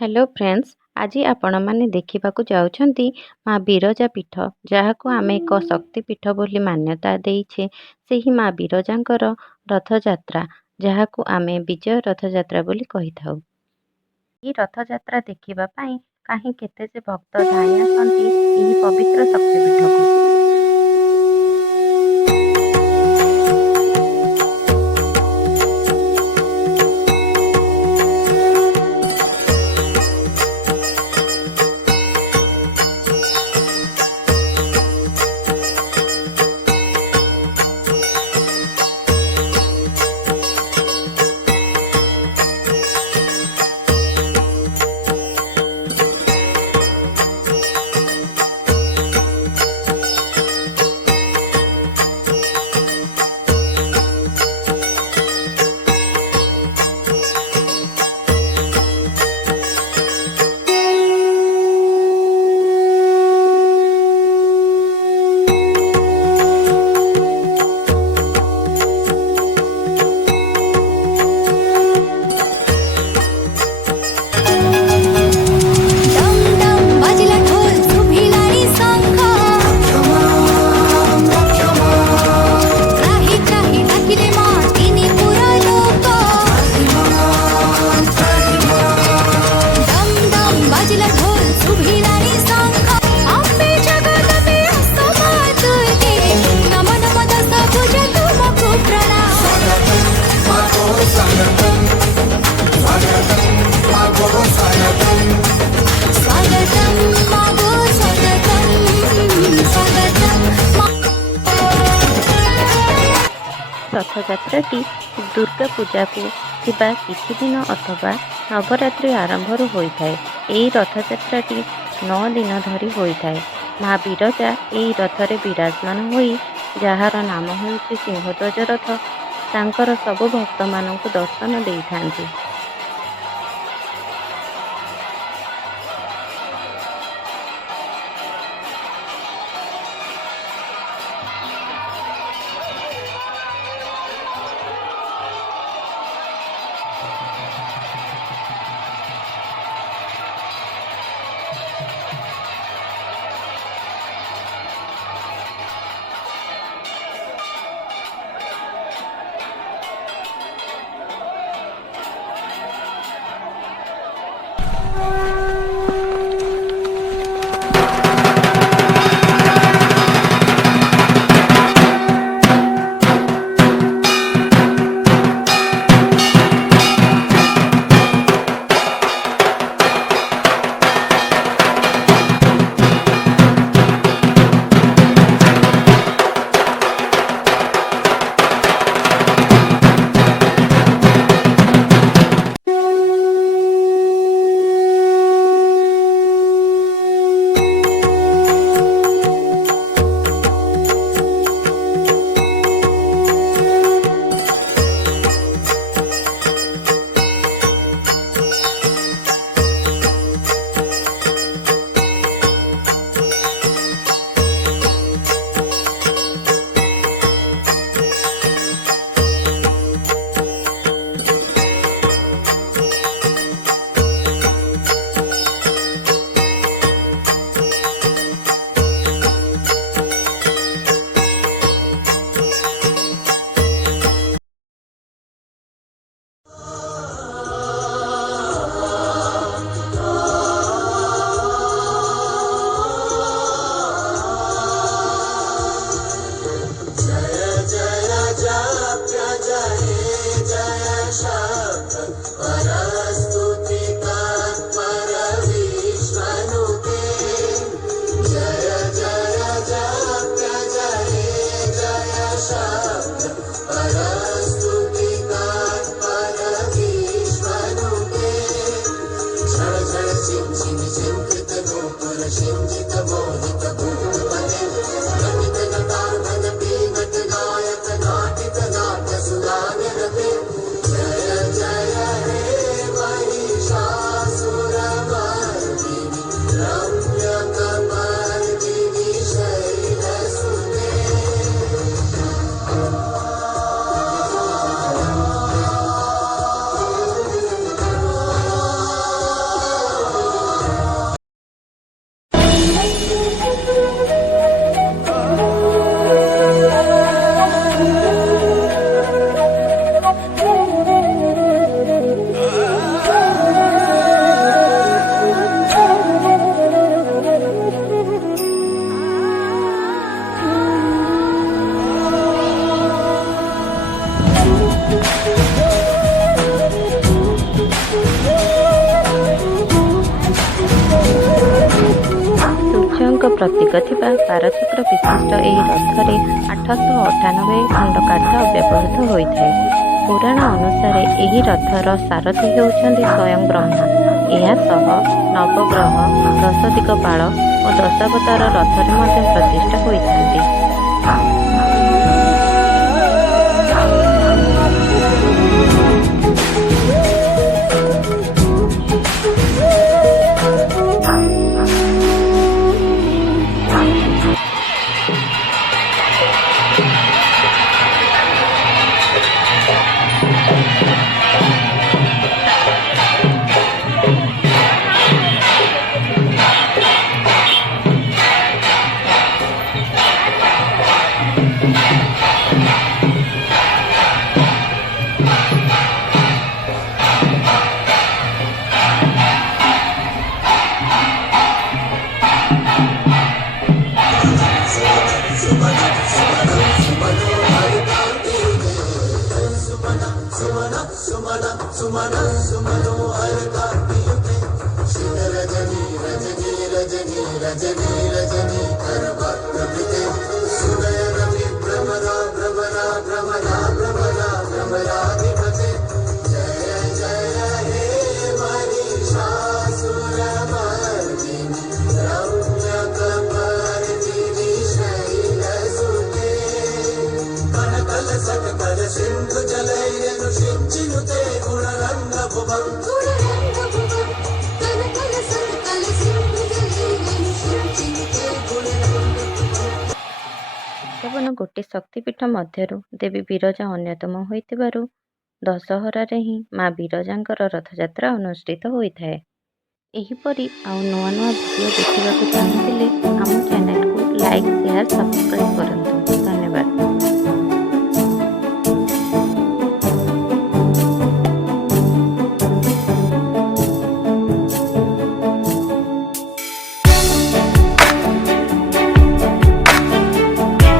Hello friends. आज आपण मैंने देखा जाउछंती माँ बिरजा पीठ, जहां आम एक शक्तिपीठ बोली मान्यता देइछे। सेही माँ बिरजांकर रथ यात्रा, जहां आम विजय रथ यात्रा बोली कही थाउ। ई रथ यात्रा देखिबा पई काहे केते जे भक्त धाई आसंती एही पवित्र शक्तिपीठ को। रथयात्राटी दुर्गा पूजा को थिबा किछि दिन अथवा नवरात्रि आरंभ होइथाय। एई रथयात्राटी 9 दिन धरी होइथाय। माँ बिरजा एई रथरे विराजमान होई, जहार नाम हेउछि सिंहध्वज रथ, तांकर सबु भक्त मानंकु दर्शन देइथांती। ପ୍ରତୀକ ଥିବା 12 ଚକ୍ର ବିଶିଷ୍ଟ ଏହି ରଥରେ 898 ଖଣ୍ଡ କାଠ ବ୍ୟବହୃତ ହୋଇଥାଏ। ପୁରାଣ ଅନୁସାରେ ଏହି ରଥର ସାରଥୀ ହେଉଛନ୍ତି ସ୍ୱୟଂ ବ୍ରହ୍ମା। ଏହା ସହ ନବଗ୍ରହ, 10 ଦିଗପାଳ ଓ ଦଶାବତାର ରଥରେ ମଧ୍ୟ ପ୍ରତିଷ୍ଠା ହୋଇଥାନ୍ତି। ଗୋଟି ଶକ୍ତିପୀଠ ମଧ୍ୟରୁ ଦେବୀ ବିରଜା ଅନ୍ୟତମ ହୋଇଥିବାରୁ ଦଶହରାରେ ହିଁ ମା ବିରଜାଙ୍କର ରଥଯାତ୍ରା ଅନୁଷ୍ଠିତ ହୋଇଥାଏ। ଏହିପରି ଆଉ ନୂଆ ନୂଆ ଭିଡ଼ିଓ ଦେଖିବାକୁ ଚାହୁଁଥିଲେ ଆମ ଚ୍ୟାନେଲକୁ ଲାଇକ୍, ସେୟାର, ସବସ୍କ୍ରାଇବ୍ କରନ୍ତୁ।